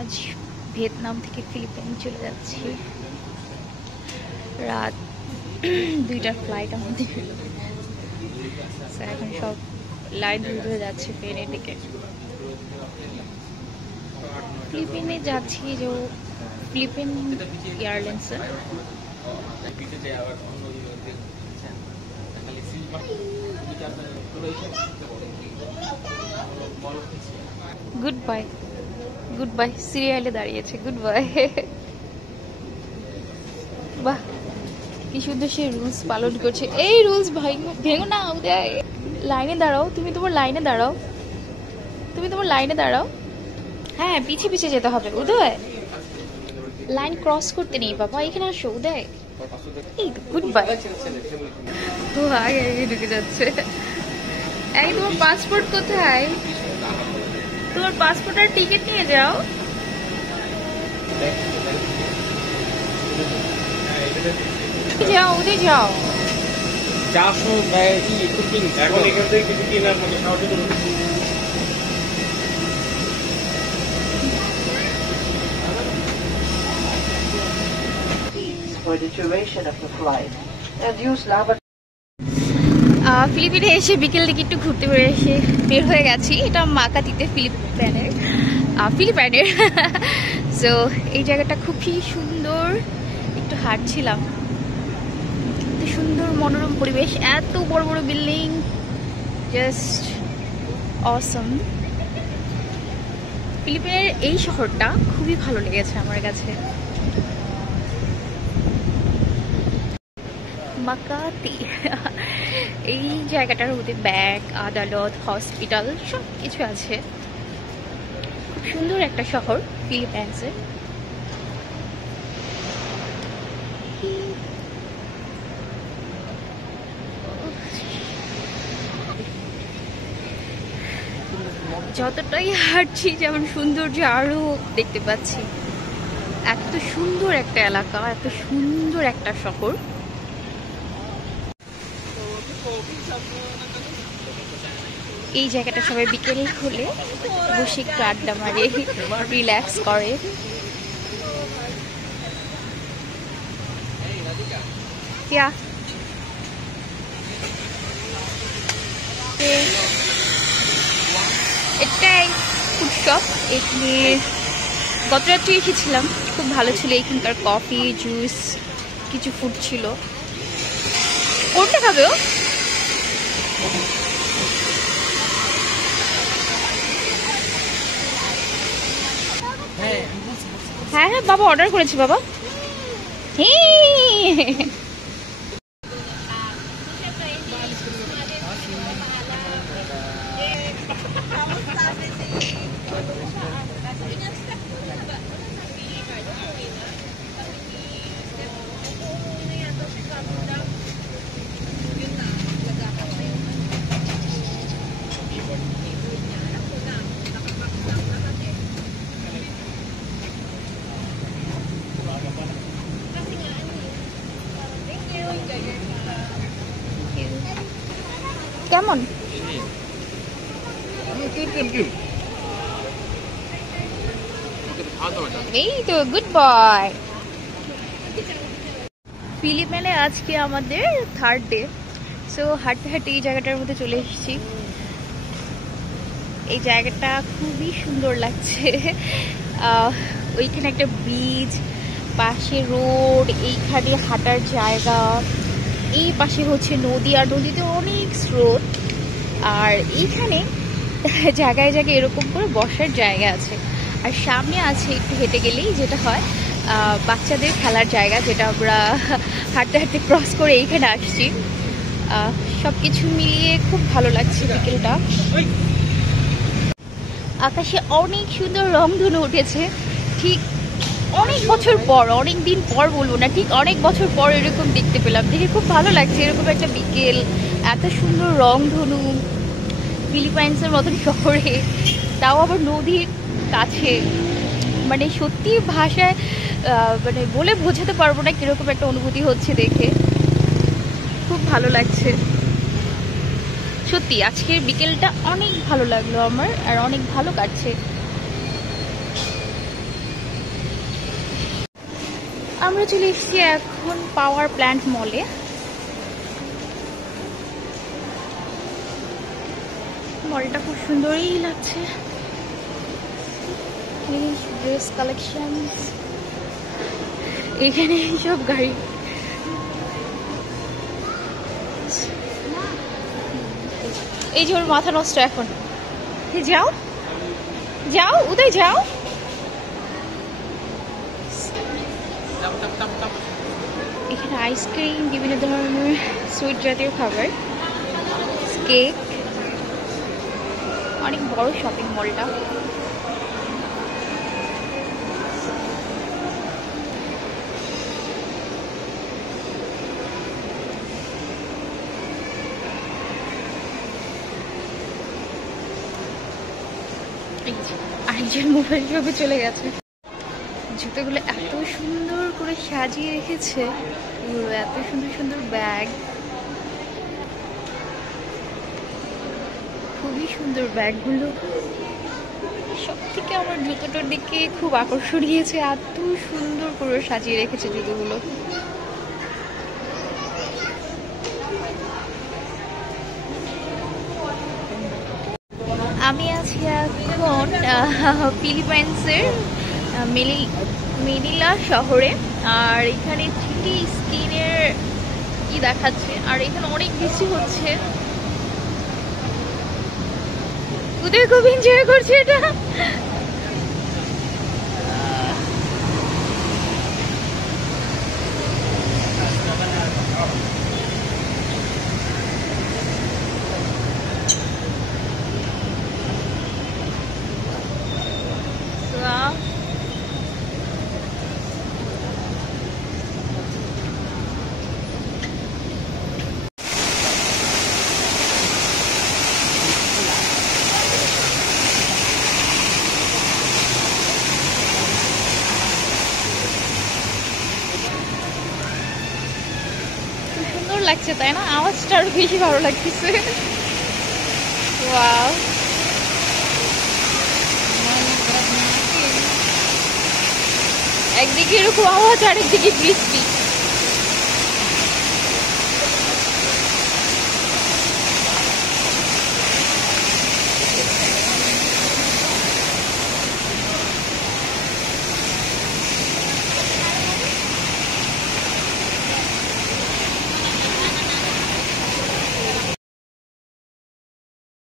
আজ ভিয়েতনাম থেকে ফিলিপাইন চলে যাচ্ছি। রাত 2টার ফ্লাইট আমাদের। এখন সব লাইন ধরে যাচ্ছে প্লেনের দিকে। ফিলিপিনে যাচ্ছি যে ফিলিপিন এয়ারলাইন্সে। Good bye, good bye. সিরিয়ালে দাঁড়িয়েছে গুড বাই। বাহ, কি সুন্দর সে রুলস পালন করছে। এই রুলস ভেঙো না উদয়। লাইনে দাঁড়াও, তুমি তোমার লাইনে দাঁড়াও, তুমি তোমার লাইনে দাঁড়াও। হ্যাঁ, পিছিয়ে পিছিয়ে যেতে হবে উদয়। লাইন ক্রস করতে নেই বাবা, এখানে আসো উদয়। এই গুড বাই। ও আগে আগে ঢুকে যাচ্ছে। এই তোমার পাসপোর্ট কোথায়? তোমার পাসপোর্ট আর টিকিট নিয়ে যাও। যাও উদয় যাও। 400 কুকিং এখন এখান থেকে কিছু কেনার মতো সাহায্য করুন। For the duration of the flight and use lava. ফিলিপিনে এসে বিকেল দিকে একটু ঘুরতে বের হয়ে গেছি। এটা মাকাতিতে ফিলিপাইনের। সো এই জায়গাটা খুবই সুন্দর। একটু হাঁটছিলাম, সুন্দর মনোরম পরিবেশ, এত বড় বড় বিল্ডিং, জাস্ট অসম। ফিলিপিনের এই শহরটা খুবই ভালো লেগেছে আমার কাছে। মাকাতি এই জায়গাটার মধ্যে ব্যাংক, আদালত, হসপিটাল সব কিছু আছে। খুব সুন্দর একটা শহর ফিলিপাইন্সে। যতটাই হাঁটছি যেমন সৌন্দর্য আরো দেখতে পাচ্ছি। এত সুন্দর একটা এলাকা, এত সুন্দর একটা শহর। এই জায়গাটা সবাই বিকেল হলে বসে একটু আড্ডা মারে, রিল্যাক্স করে। এটাই ফুড শপ। এখানে গত রাত্রে এসেছিলাম, খুব ভালো ছিল। এখানকার কফি, জুস, কিছু ফুড ছিল। কোনটা খাবে ও? হ্যাঁ হ্যাঁ বাবা, অর্ডার করেছি বাবা। কেমন? এই তো গুড বয়। ফিলিপাইনে আজকে আমাদের 3rd ডে। সো হাঁটতে হাঁটতে এই জায়গাটার মধ্যে চলে এসেছি। এই জায়গাটা খুবই সুন্দর লাগছে। ওইখানে একটা ব্রিজ, পাশে রোড, এইখানে হাঁটার জায়গা, এই পাশে হচ্ছে নদী, আর নদীতে অনেক স্রোত। আর এইখানে জায়গায় জায়গায় এরকম করে বসার জায়গা আছে। আর সামনে আছে একটু হেঁটে গেলেই যেটা হয় বাচ্চাদের খেলার জায়গা, যেটা আমরা হাঁটতে হাঁটতে ক্রস করে এইখানে আসছি। সবকিছু মিলিয়ে খুব ভালো লাগছে বিকেলটা। আকাশে অনেক সুন্দর রংধনু উঠেছে। ঠিক অনেক বছর পর, অনেক দিন পর বলবো না, ঠিক অনেক বছর পর এরকম দেখতে পেলাম। দেখে খুব ভালো লাগছে এরকম একটা বিকেল, এত সুন্দর রংধনু ফিলিপাইন্সের মতন শহরে, তাও আবার নদীর কাছে। মানে সত্যি ভাষায় মানে বলে বোঝাতে পারবো না কিরকম একটা অনুভূতি হচ্ছে দেখে। খুব ভালো লাগছে সত্যি। আজকের বিকেলটা অনেক ভালো লাগলো আমার, আর অনেক ভালো কাটছে। আমরা চলে এসেছি এখন পাওয়ার প্ল্যান্ট মলে। মলটা খুব সুন্দরই লাগছে। ড্রেস কালেকশন, এখানে সব গাড়ি। এই যে ওর মাথা নষ্ট এখন। যাও যাও উদয় যাও। এখানে আইসক্রিম, বিভিন্ন ধরনের সুইট জাতীয় খাবার, কেক। অনেক বড় শপিং মলটা। আরেকজন মোবাইল শপে চলে গেছে। জুতোগুলো এত সুন্দর করে সাজিয়ে রেখেছে, এত সুন্দর সুন্দর ব্যাগ, খুবই সুন্দর ব্যাগগুলো। সব থেকে আমার জুতোটার দিকে খুব আকর্ষণ গিয়েছে, এত সুন্দর করে সাজিয়ে রেখেছে জুতোগুলো। আমি আছি এখন ফিলিপাইন্সের মেনিলা শহরে, আর এখানে 3D স্ক্রিনের কি দেখাচ্ছে, আর এখানে অনেক বৃষ্টি হচ্ছে। উদয় খুব এনজয় করছে এটা। সুন্দর লাগছে তাই না? আওয়াজটা আরো বেশি ভালো লাগতেছে। ওয়াও, একদিকে এরকম আওয়াজ, আরেকদিকে বৃষ্টি।